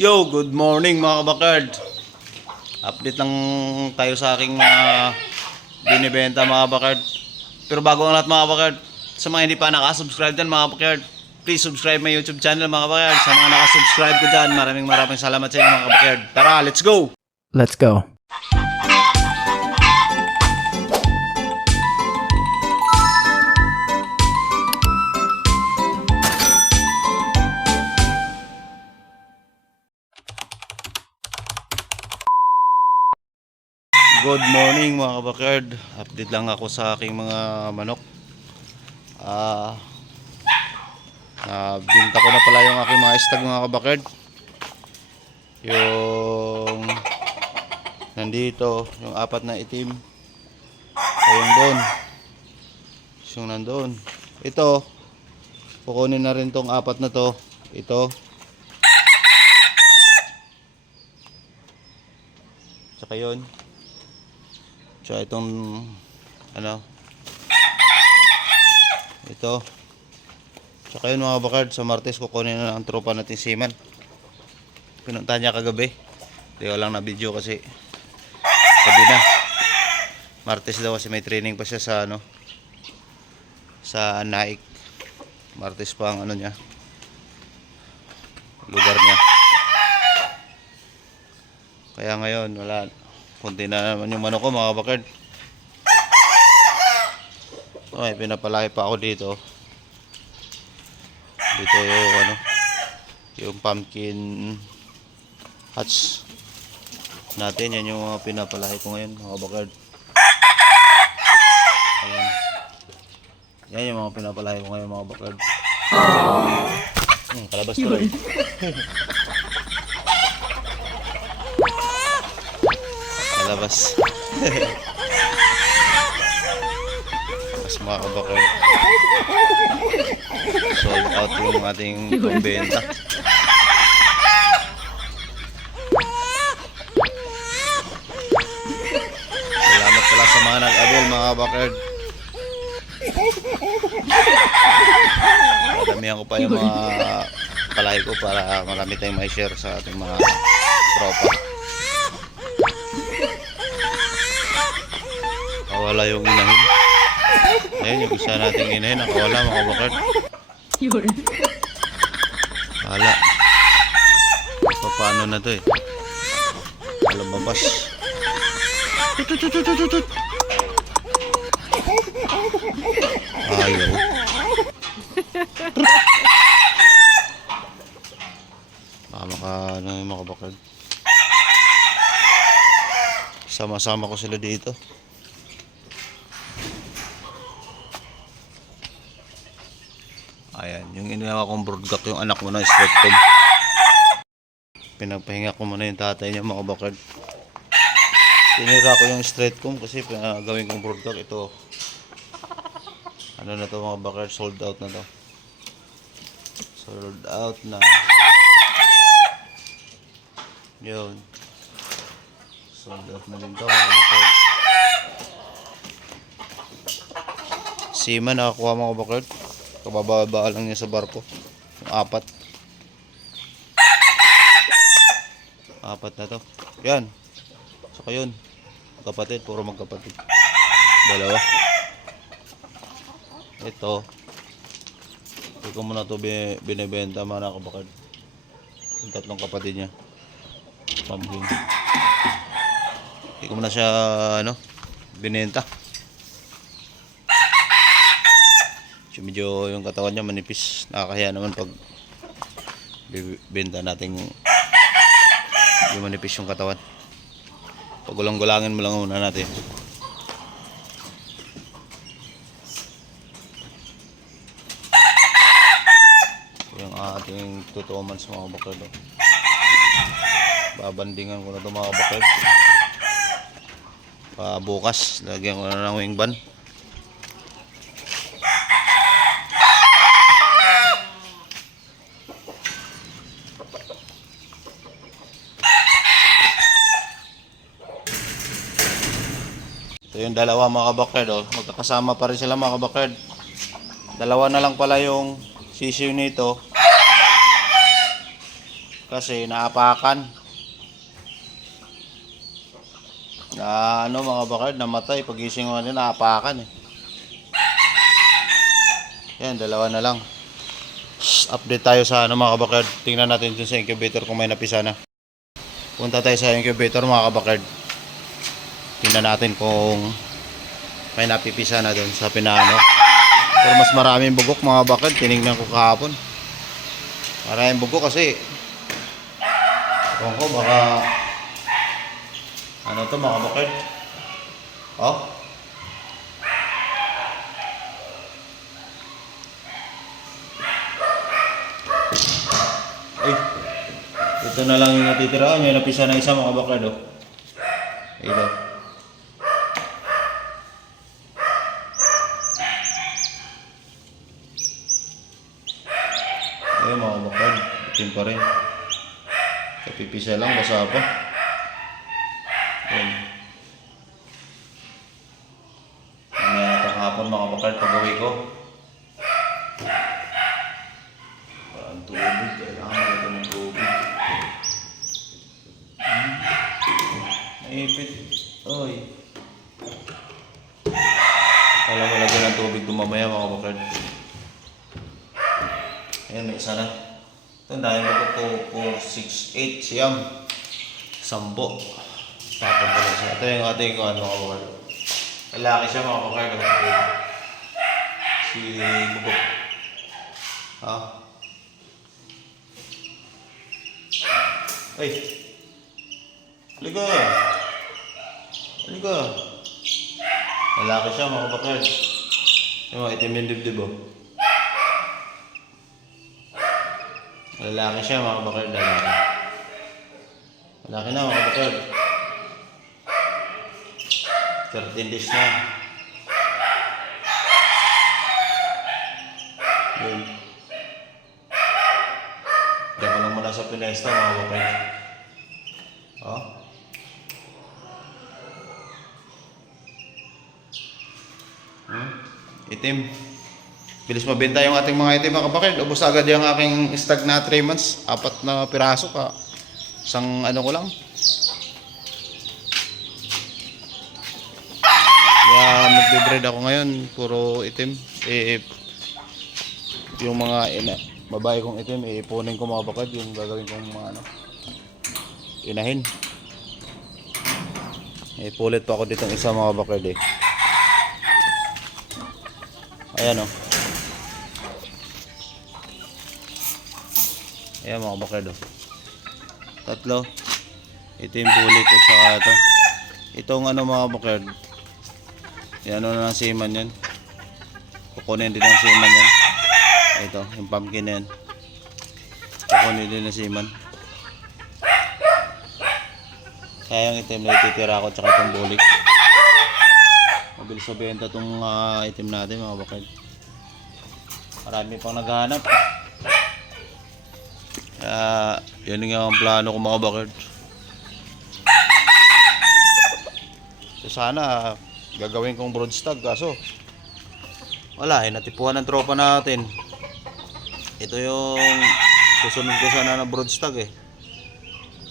Yo, good morning mga kabakard. Update lang tayo sa aking mga binibenta mga kabakard. Pero bago ang lahat mga kabakard, sa mga hindi pa nakasubscribe dyan mga kabakard, please subscribe my YouTube channel mga kabakard. Sa mga nakasubscribe ko dyan, maraming salamat sa inyo mga kabakard. Tara, let's go! Let's go. Good morning mga kabakard. Update lang ako sa aking mga manok. Nabinta ko na pala yung aking mga stag mga kabakard. Yung nandito, yung apat na itim. Yung doon. Yung nandun. Ito, kukunin na rin tong apat na to. Ito. Tsaka yun. Tsaka itong ito. Tsaka yun mga kabakard, sa Martes kukunin na ang tropa natin Seaman. Pinunta niya kagabi. Hindi ko lang na video kasi sabi na Martes daw kasi may training pa siya sa sa Naik. Martes pa ang niya, lugar niya. Kaya ngayon wala, kunti na naman yung manok ko mga kabakard. Okay, pinapalaki pa ako dito. Dito yung yung pumpkin hatch natin. Yan yung mga pinapalaki ko ngayon mga kabakard. Ayan. Yan yung mga pinapalaki ko ngayon mga kabakard. Kalabas to rin. Kalabas. Mas mga kabakard. Sold out yung ating pambenta. Salamat pala sa mga nag-avail mga kabakard. Madamihan ko pa yung mga palay ko para marami tayong may share sa ating mga tropa. Nawala yung inahin. Ayun yung isa nating inahin. Nakawala mga kabakard. Wala. Paano na to eh. Lumabas. Tutututututut. Ayaw. Baka yung mga kabakard. Sama-sama ko sila dito. Ayan, yung inawa kong broodcock, yung anak mo na straight comb. Pinagpahinga ko muna yung tatay niya mga kabakard. Tinira ko yung straight comb kasi gawin kong broodcock. Ito, na to mga kabakard, sold out na to. Sold out na. Yun. Sold out na din to mga kabakard. Seaman nakakuha mga kabakard. Kabababa lang niya sa barko. Yung apat na to. Yan. Saka yun, kapatid, puro magkapatid. Dalawa. Ito, hindi ko muna to binibenta mga kabakard. Yung tatlong kapatid niya, pumpkin. Hindi ko muna siya binenta. Medyo yung katawan niya manipis. Nakakahiya naman pag bibenta natin yung manipis yung katawan. Pag gulang-gulangin mo lang muna natin. Yung ating 2 months mga kabakard. Babandingan ko na ito mga kabakard. Bukas lagyan ko na ng wing ban. Ito yung dalawa mga kabakard. Magkakasama pa rin sila mga kabakard. Dalawa na lang pala yung sisiw nito. Kasi naapakan. Na ano mga bakard, namatay. Pagising ko nila, naapakan eh. Yan, dalawa na lang. Update tayo sa ano mga kabakard. Tingnan natin dun sa incubator kung may napisa na. Punta tayo sa incubator mga kabakard. Tingnan natin kung may napipisa na dun sa pinano. Pero mas maraming bugok mga kabakard. Tinignan ko kahapon. Maraming bugok kasi ko baka ano to mga kabakard. Oh. Ay, ito na lang yung natitira. May napisa na isa mga bakard oh. Ito. Ayun mga bakard. Itim pa rin. Kapipisa lang, basa pa. Ayun. Mamaya na hapon mga bakard pag-uwi ko. Parang tubig. Kailangan ito ng tubig. Naipit. Oy. Alam mo lagyan ng tubig dumamaya mga bakard. Ayan, may isa na. Ito, dahil ko 4, 6, 8 siyam. Sambo. Tapon ko na siya. Ito yung ating ko ano mga bakard. Lalaki siya mga bakard. Si Bubok. Ha? Ay! Halika! Halika! Lalaki siya mga bakard. Yung mga itim yung dibdib oh. Lalaki siya mga bakard. Lalaki. Lalaki na mga bakard. 13 days na. Yun. Diyan ko lang muna sa pinesta mga bakard. Oh. Itim. Bilis mabenta yung ating mga itim mga kabakard. Ubus agad yung aking stag na 3 months. 4 na piraso ka. Isang ano ko lang. Kaya magbe-breed ako ngayon. Puro itim. Yung mga babae kong itim, iipunin ko mga bakard. Yung gagawin kong mga ano, inahin. Ipulit pa ako ditong isa mga bakard eh. Ayan o. Ayan mga bakard o. Tatlo. Ito yung bulit at saka ito. Itong ano mga bakard. Yan ano na seaman yan. Kukunin din ang seaman yan. Ito, yung pumpkin na yan. Kukunin din ang seaman. Kaya yung itim na ititira ko at saka itong bulik. Mabilis sa benta itong itim natin mga bakard. Marami pang naghahanap. Yan nga ang plano ko mga bakard. So sana gagawin kong brood stag kaso wala eh, natipuan ng tropa natin. Ito yung susunod ko sana na brood stag eh.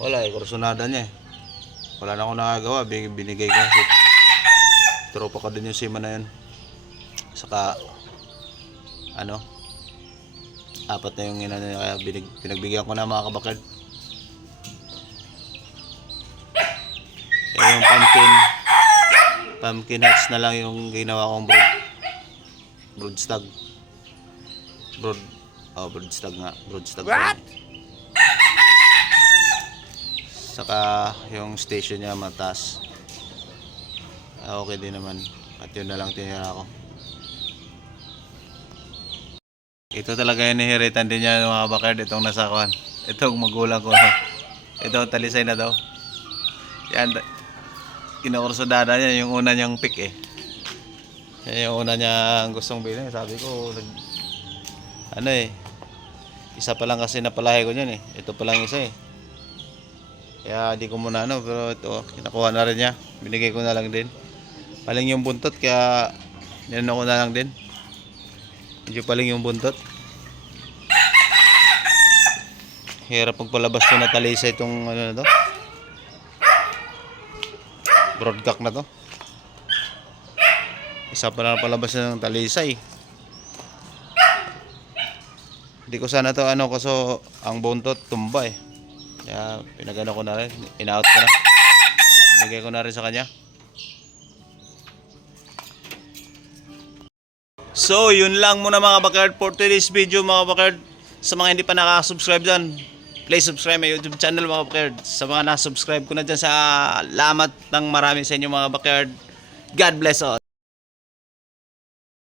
Wala eh, kursunada niya eh. Wala na akong nakagawa, binigay ko kasi tropa ko din yung sima na yun. Saka ano, 4 na yung ina niya, kaya pinagbigyan ko na mga kabakard. Kaya yung pumpkin heads na lang yung ginawa kong brood stag. Brood stag nga, brood stag. What? Saka yung station niya mataas. Okay din naman. At yun na lang tinira ko. Ito talaga yung inheritan din niya mga bakard. Itong nasakuan. Itong magulang ko. Ito talisay na daw. Yan. Kinukursodada niya yung una niyang pick eh. Yan yung una niya gustong bilhin. Sabi ko ano eh. Isa pa lang kasi napalahi ko niyan eh. Ito pa lang isa eh. Kaya di ko muna ano, pero ito kinakuha na rin niya. Binigay ko na lang din. Paling yung buntot kaya ninan ko na lang din. Medyo paling yung buntot. Hirap pagpalabas to na talisay itong ano na to. Broadcock na to. Isa pa na palabas na ng talisay. Hindi ko sana to ano kaso ang buntot tumba eh. Kaya pinagano ko na rin. In-out ko na. Binigay ko na rin sa kanya. So yun lang muna mga bakard for today's video mga bakard. Sa mga hindi pa nakasubscribe dyan, please subscribe my YouTube channel mga bakard. Sa mga nasubscribe ko na dyan, salamat ng marami sa inyo mga bakard. God bless all.